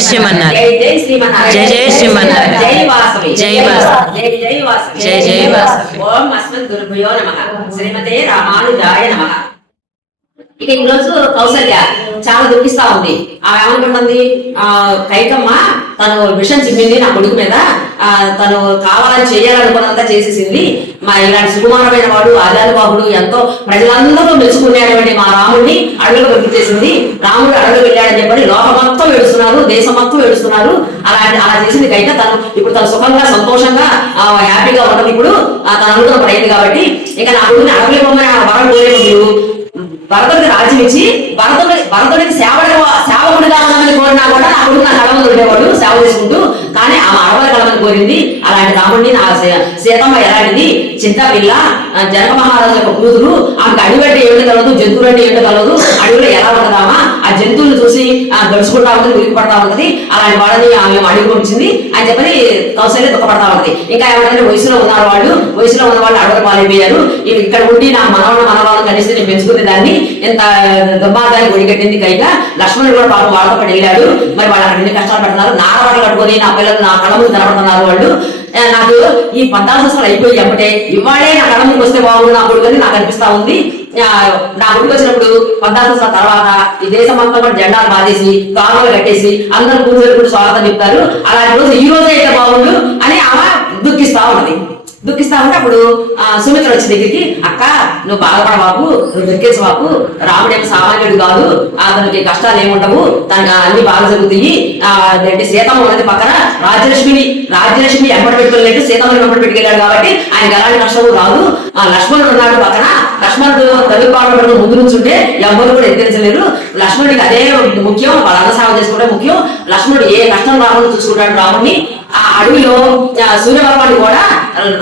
శ్రీమన్నారాయణ. జై జై శ్రీమన్నారాయణ జై జై శ్రీమన్నారాయణ. జై వాసవి జై వాసవి. వాసవి. ఓం అస్మద్ గురుభ్యో నమః శ్రీమతే రామానుజాయ నమః ఇక ఈ రోజు కౌసల్య చాలా దుఃఖిస్తా ఉంది. ఆమె ఏమనుకుంటుంది ఆ కైకమ్మ తను విషయం చెప్పింది నా కొడుకు మీద. తను కావాలని చేయాలనుకున్నంత చేసేసింది. మా ఇలాంటి సుకుమారమైన వాడు ఆజానుబాహుడు ఎంతో ప్రజలందరూ మెచ్చుకునేటువంటి మా రాముడిని అడవిలో పంపించేసింది. రాముడు అడుగు వెళ్ళాడని చెప్పని లోకం మొత్తం ఏడుస్తున్నారు దేశం మొత్తం ఏడుస్తున్నారు. అలా అలా చేసింది కైక తను. ఇప్పుడు తను సుఖంగా సంతోషంగా ఆ, హ్యాపీగా ఉండదు ఇప్పుడు. తన తను అనుకున్న పడైంది కాబట్టి. ఇంకా నా కొడుకుని అడవిలో పొమ్మని ఆ వరం కోరే భరతుడికి రాజ్యం ఇచ్చి భరతుడి భరతుడికి సేవడిగా సేవకుడిగా ఉండమని కోరినా కూడా నా కొడుకు నా కళలు ఉండేవాడు సేవ చేసుకుంటూ కానీ ఆ అడవుల కళమని కోరింది అలాంటి రాముడిని నా సీతమ్మ ఎలాంటిది? చింతపిల్ల జనక మహారాజు యొక్క కూతురు ఆమెకు అడవి ఏమిటి కలదు జంతువులు అంటే ఏమిటి కలదు అడవిలో ఎలా ఉండదామా ఆ జంతువులు చూసి గడుచుకుంటా ఉంటుంది ఉరికి పడతా ఉంటుంది. అలాంటి వాళ్ళని ఆమె అడుగు పంపించింది. అని చెప్పని కౌశల్య దుఃఖపడతా ఉంటది. ఇంకా ఎవరైనా వయసులో ఉన్నారు వాళ్ళు వయసులో ఉన్న వాళ్ళు అడవులు పాలైపోయారు. ఇవి ఇక్కడ ఉండి నా మనవడు మనవాళ్ళు కలిసి నేను పెంచుకునే దాన్ని ఇంత దుర్మార్గాన్ని ఒడిగట్టింది కైక లక్ష్మణుడు కూడా పాపం వాళ్ళతో పాటు వెళ్ళాడు. మరి వాళ్ళు అక్కడ ఎన్ని కష్టాలు పడుతున్నారు? నారవాళ్ళు కట్టుకొని నా పిల్లలు నా కళ ముందు కనబడుతున్నారు వాళ్ళు. నాకు ఈ పద్నాలుగు సంవత్సరాలు అయిపోయి ఎప్పటే ఇవాళే నా కళ ముందుకు వస్తే బాగుండు నా కొడుకు నాకు అనిపిస్తా ఉంది. నా కొడుకు వచ్చినప్పుడు పద్నాలుగు సంవత్సరాల తర్వాత ఈ దేశం అంతా కూడా జెండాలు బాధేసి కాలువలు కట్టేసి అందరూ పూజలు కూడా స్వాగతం చెప్తారు. అలాంటి రోజు ఈ రోజే అయితే బాగుండు అని ఆమె దుఃఖిస్తా ఉన్నది. దుఃఖిస్తా ఉంటే అప్పుడు ఆ, సుమిత్ర వచ్చి దగ్గరికి అక్క నువ్వు బాధపడవాకు నువ్వు దుఃఖించవాకు రాముడేమో సామాన్యుడు కాదు. అతనికి కష్టాలు ఏముండవు తనకు అన్ని బాగా జరుగుతాయి. ఆ, సీతమ్మ ఉన్నది పక్కన రాజ్యలక్ష్మిని రాజ్యలక్ష్మి ఎంబడి పెట్టుకోలేదు సీతమ్మని వెంబడి పెట్టుకెళ్ళాడు కాబట్టి ఆయనకి ఎలాంటి కష్టము రాదు. ఆ లక్ష్మణుడు ఉన్నాడు పక్కన. లక్ష్మణుడు తల్లిపాడు ముందు నుంచుంటే ఎవరు కూడా ఎత్తించలేరు లక్ష్మణుడికి అదే ముఖ్యం వాళ్ళ అన్న సాగు చేసుకోవడం ముఖ్యం. లక్ష్మణుడు ఏ కష్టం రాకుండా చూసుకుంటాడు రాముడిని. ఆ అడవిలో సూర్యభగవాన్ కూడా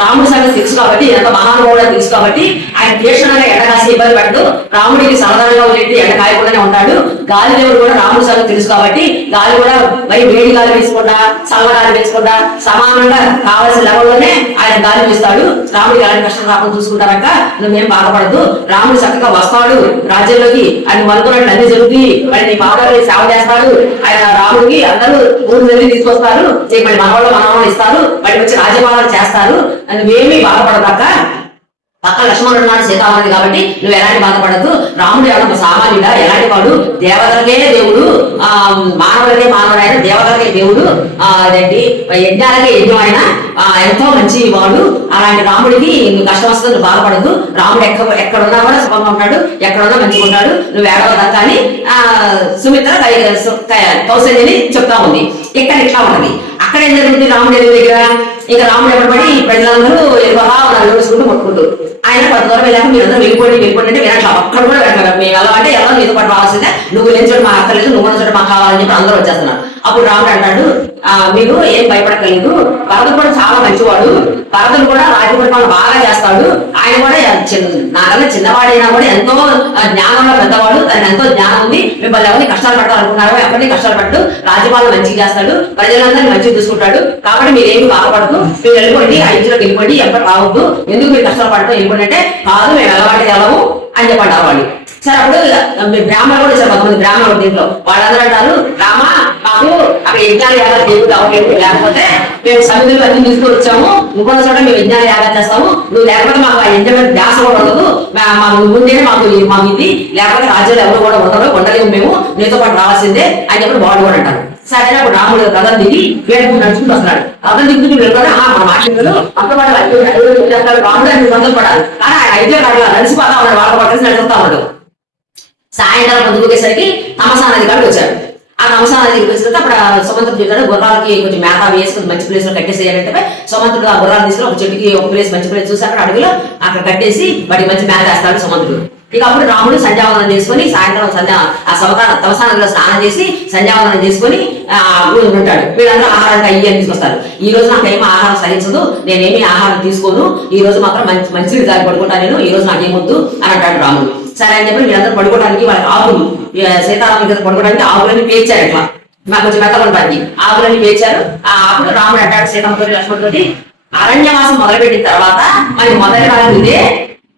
రాముడి సంగతి తెలుసు కాబట్టి ఎంత మహానుభావుడో తెలుసు కాబట్టి ఆయన తీక్షణంగా ఎండకాసి ఇబ్బంది పడదు రాముడికి సరదాగా ఉండేది ఎండ కాయకుండానే ఉంటాడు. గాలి దేవుడు కూడా రాముడి సంగతి తెలుసు కాబట్టి గాలి కూడా మరి వేడి గాలి వేసుకుండా చల్ల వేసుకుండా సమానంగా కావాల్సిన లెవెల్లోనే ఆయన గాలి వేస్తాడు. రాముడికి ఎలాంటి కష్టం రాకుండా చూసుకుంటారక నువ్వేం బాధపడదు రాముడు చక్కగా వస్తాడు రాజ్యంలోకి. ఆయన మనుకున్నట్టు అన్ని జరుగుతుంది మరి నీ బాబాకి సేవ చేస్తాడు ఆయన రాముడికి అందరూ ఊరు వెళ్ళి తీసుకొస్తారు. నీకు మళ్ళీ మనవాళ్ళు మనవాళ్ళు ఇస్తారు మళ్ళీ వచ్చి రాజ్యపాలన చేస్తారు. అని నువ్వేమీ బాధపడదాక పక్క లక్ష్మణుడు ఉన్నాడు సీతామణి కాబట్టి నువ్వు ఎలాంటి బాధపడద్దు. రాముడు ఎవరు? సామాన్యుడా ఎలాంటి వాడు? దేవతలకే దేవుడు. ఆ దేవుడు ఆ అదేంటి యజ్ఞాలకే యజ్ఞం ఆయన ఎంతో మంచి వాడు. అలాంటి రాముడికి నువ్వు కష్టం వస్తుంది రాముడు ఎక్కడ ఎక్కడున్నా కూడా సుఖంగా ఉంటాడు ఎక్కడున్నా మంచిగా ఉంటాడు. నువ్వు ఏడవదక్క అని ఆ సుమిత్ర కౌశల్యని చెప్తా ఉంది. ఇక్కడ ఇట్లా ఉన్నది. అక్కడ ఏం జరుగుతుంది? రాముడు ఎదురు దగ్గర ఇంకా రాముడు ఎవరబడి ప్రజలందరూ ఎదురుగా నడుచుకుంటూ కొట్టుకుంటూ ఆయన కొంత దూరం వెళ్ళాక మీరందరూ వెళ్ళిపోండి వెళ్ళిపోండి అంటే వినట్లా అక్కడ కూడా వెళ్ళారు మేము ఎలా అంటే ఎలా మీతో పాటు రావాల్సిందే నువ్వు లేని చోట మాకు అక్కర్లేదు నువ్వు ఉన్న చోట మాకు కావాలని చెప్పి అందరూ వచ్చేస్తున్నారు. అప్పుడు రాముడు అంటాడు ఆ, మీరు ఏం భయపడకలేదు భరతుడు కూడా చాలా మంచివాడు. భరతుడు కూడా రాజపరిపాలన బాగా చేస్తాడు. ఆయన కూడా నాకన్నా చిన్నవాడైనా కూడా ఎంతో జ్ఞానంలో పెద్దవాడు. తన ఎంతో జ్ఞానం ఉంది. మిమ్మల్ని ఎవరిని కష్టాలు పెట్టాలనుకున్నారో ఎవరిని కష్టాలు పెట్టు రాజ్యపాలన మంచిగా చేస్తాడు. ప్రజలందరినీ మంచిగా చూసుకుంటాడు. కాబట్టి మీరేమి బాధపడదు మీరు వెళ్ళిపోండి ఆ ఇంటిలోకి వెళ్ళిపోండి. ఎవరు రావద్దు. ఎందుకు మీరు కష్టాలు పడతాం వెళ్ళిపోండి అంటే కాదు మేము ఎలవాటి వెళ్ళము అని చెప్పంటారు వాళ్ళు. సరే అప్పుడు మీ బ్రాహ్మణులు కూడా వచ్చారు కొంతమంది బ్రాహ్మణులు దీంట్లో వాళ్ళందరూ అంటారు రామ మాకు అక్కడ యజ్ఞాల యాగా దేవుడు అవలేదు లేకపోతే మేము సమితులు అన్ని తీసుకొని వచ్చాము నువ్వున్న చోట మేము యజ్ఞాల యాగా చేస్తాము నువ్వు లేకపోతే మాకు ఆ యజ్ఞం మీద ధ్యాస కూడా ఉండదు మా- మాకు ముందే మాకు మాకు ఇది లేకపోతే రాజ్యాలు ఎవరు కూడా ఉండరు ఉండలేము మేము నీతో పాటు రావాల్సిందే అని చెప్పి వాళ్ళు కూడా అంటారు సరే అప్పుడు రాముడు రథం దిగి వేడుకు నడుచుకుంటూ వస్తున్నాడు రథం దిగుతూ వెళ్ళిపోతే ఆ మా మాటలు అక్కడ వాళ్ళు రాముడు అని సంతోషపడాలి కానీ ఆయన అయితే నడిచిపోతా ఉన్నాడు వాళ్ళ పక్కన నడుపుతా ఉన్నాడు సాయంకాలం పొద్దుకేసరికి తమసా నది కాడికి వచ్చాడు. ఆ తమసా నది వచ్చిన అక్కడ ఆ సుమంతుడు చెప్తాడు గుర్రాలకి కొంచెం మేత వేసుకుని మంచి ప్లేస్లో కట్టేసేయాలంటే సుమంతుడు ఆ గుర్రాలు తీసుకుని ఒక చెట్టుకి ఒక ప్లేస్ మంచి ప్లేస్ చూసి అక్కడ అడవిలో అక్కడ కట్టేసి వాటికి మంచి మేత వేస్తాడు సుమంతుడు ఇక అప్పుడు రాముడు సంధ్యావందనం చేసుకొని సాయంత్రం సంధ్యా ఆ సవతాన తవసానంలో స్నానం చేసి సంధ్యావందనం చేసుకొని ఉంటాడు. వీళ్ళందరూ ఆహారానికి అయ్యి అని తీసుకొస్తారు. ఈ రోజు నాకు ఏమీ ఆహారం సరించదు నేనేమి ఆహారం తీసుకోను ఈ రోజు మాత్రం మంచి మంచినీళ్ళు దారి పడుకుంటాను నేను ఈ రోజు నాకేమొద్దు అని అంటాడు రాముడు. సరే అని చెప్పి వీళ్ళందరూ పడుకోవడానికి వాళ్ళకి ఆకులు సీతారామ దగ్గర పడుకోవడానికి ఆకులని పేర్చారు ఇట్లా మాకు కొంచెం మెత్త ఉండడానికి. ఆకులని పేర్చారు. ఆ ఆకులు రాముడు అంటాడు సీతమ్మతో లక్ష్మణుడితోటి అరణ్యవాసం మొదలుపెట్టిన తర్వాత మరి మొదటి కాలం ఇదే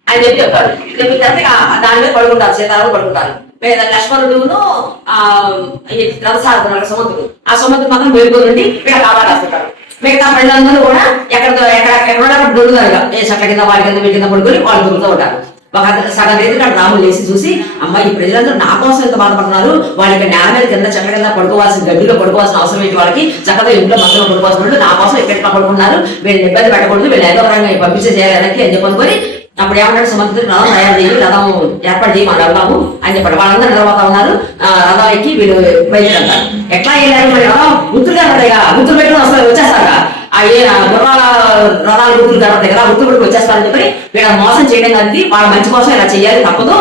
అని చెప్పి చెప్తాడు చెప్పిన తర్వాత దాని మీద పడుకుంటారు సీతారాము పడుకుంటారు. వేద లక్ష్మణుడును ఆ ఈ రథసారథుడు సుమంతుడు ఆ సుమంతుడు మాత్రం మేలుకొని ఉండి వీళ్ళ కావాలి మిగతా ప్రజలందరూ కూడా ఎక్కడ ఎక్కడ ఎక్కడ దొరుకుతారు ఏ చెట్ల కింద వాడి కింద వీడి కింద పడుకొని వాళ్ళు దొరుకుతూ ఉంటారు. ఒక సగం రేపు ఇక్కడ రాములు లేచి చూసి అమ్మ ఈ ప్రజలందరూ నా కోసం ఎంత బాధపడుతున్నారు? వాళ్ళకి నేల మీద కింద చెట్ల కింద పడుకోవాల్సిన గడ్డిలో పడుకోవాల్సిన అవసరం ఏంటి వాళ్ళకి? చక్కగా ఇంట్లో మంచంలో పడుకోవాల్సిన నా కోసం ఇక్కడ పడుకున్నారు వీళ్ళని ఇబ్బంది పెట్టకూడదు వీళ్ళు ఏదో రకంగా పంపించే చేయాలి వెనక్కి అని చెప్పనుకొని అప్పుడు ఏమన్నాడు సముద్రం రథం తయారు చేయి రథం ఏర్పాటు చేయి మనం వెళ్దాము అని చెప్పాడు. వాళ్ళందరూ నిలబడతా ఉన్నారు. ఆ, రథం ఎక్కి వీళ్ళు బయలుదేరంటారు ఎట్లా వెళ్ళారు మరి రథం? గుర్తులు కనబడతాయిగా గుర్తులు పెట్టుకుని వస్తారు వచ్చేస్తారా? అయ్యే గుర్రాల రథాలు గుర్తులు తర్వాత దగ్గర గుర్తులు వచ్చేస్తారని చెప్పి వీళ్ళ మోసం చేయడం కానీ వాళ్ళ మంచి కోసం ఇలా చేయాలి తప్పదు.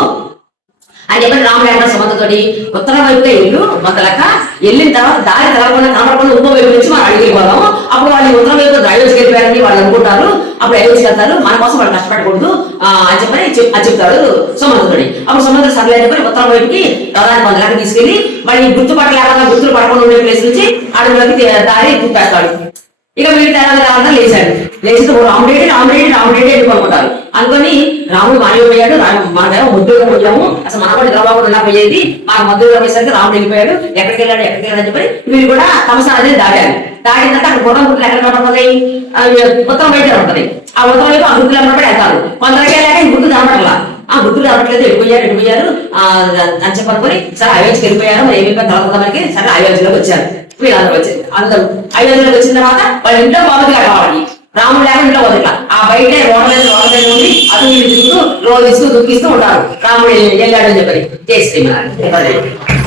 అని చెప్పి రాముడు అంటారు సమంతతోటి ఉత్తరం వైపుగా ఇల్లు మొదలక వెళ్ళిన తర్వాత దారి తెలవకుండా కనపడకుండా ఇంకో వైపు నుంచి మనం అడిగి అప్పుడు వాళ్ళు ఉత్తర వైపు డ్రైవర్స్ వెళ్ళిపోయారని వాళ్ళు అనుకుంటారు. అప్పుడు అయోధ్యకి వెళ్తారు. మన కోసం వాళ్ళు కష్టపడకూడదు. ఆ, అని చెప్పని అది చెప్తాడు సుమంతుడి అప్పుడు సుమంతుడు సర్లే అని చెప్పి ఉత్తర వైపుకి రథాన్ని మొదలక తీసుకెళ్ళి మళ్ళీ గుర్తుపట్టలేకుండా గుర్తులు పడకుండా ఉండే ప్లేస్ నుంచి అడుగులోకి దారి తిప్పేస్తాడు. ఇక వీళ్ళు తెలంగాణ లేచాడు. లేచి రాముడేటి రాముడేటి రాముడేటి అని అనుకుంటారు అనుకొని రాముడు మారిపోయాడు దగ్గర ముద్దుగా పోయాము. అసలు మన కూడా ద్రవాకుడు ఎలా పోయేది? మన మధ్యలో పోయేసరికి రాముడు వెళ్ళిపోయాడు. ఎక్కడికి వెళ్ళాడు ఎక్కడికి వెళ్ళాడు చెప్పి వీళ్ళు కూడా తమసా అనేది దాటారు దాటిన తర్వాత అక్కడ గుర్రం గుర్తులు ఎక్కడ పడుతున్నాయి ఉత్తరం బయట ఉంటది. ఆ ఉత్తరం వైపు ఆ గుర్తులు కనపడి వెళ్తారు. కొందరికి వెళ్ళాక ఈ గుర్తు కనపడలా ఆ గుర్తులు కనపడలేదు వెళ్ళిపోయారు వెళ్ళిపోయారు. ఆ, అని చెప్పనుకొని సరే అయోధ్యకి వెళ్ళిపోయారు. ఏమి తర్వాత మనకి. సరే అయోధ్యలోకి వచ్చారు. వీళ్ళందరూ వచ్చింది. అందరూ ఐదు వందలకు వచ్చిన తర్వాత వాళ్ళ ఇంట్లో మొదటిగా కావాలి రాముడు లేక ఇంట్లో వదిలిక ఆ బయట రోడ్ల మీద రోడ్ల ఉండి అటు వీళ్ళు తిరుగుతూ ఇస్తూ దుఃఖిస్తూ ఉంటారు. రాముడు వెళ్ళాడని అని జయ చేస్తే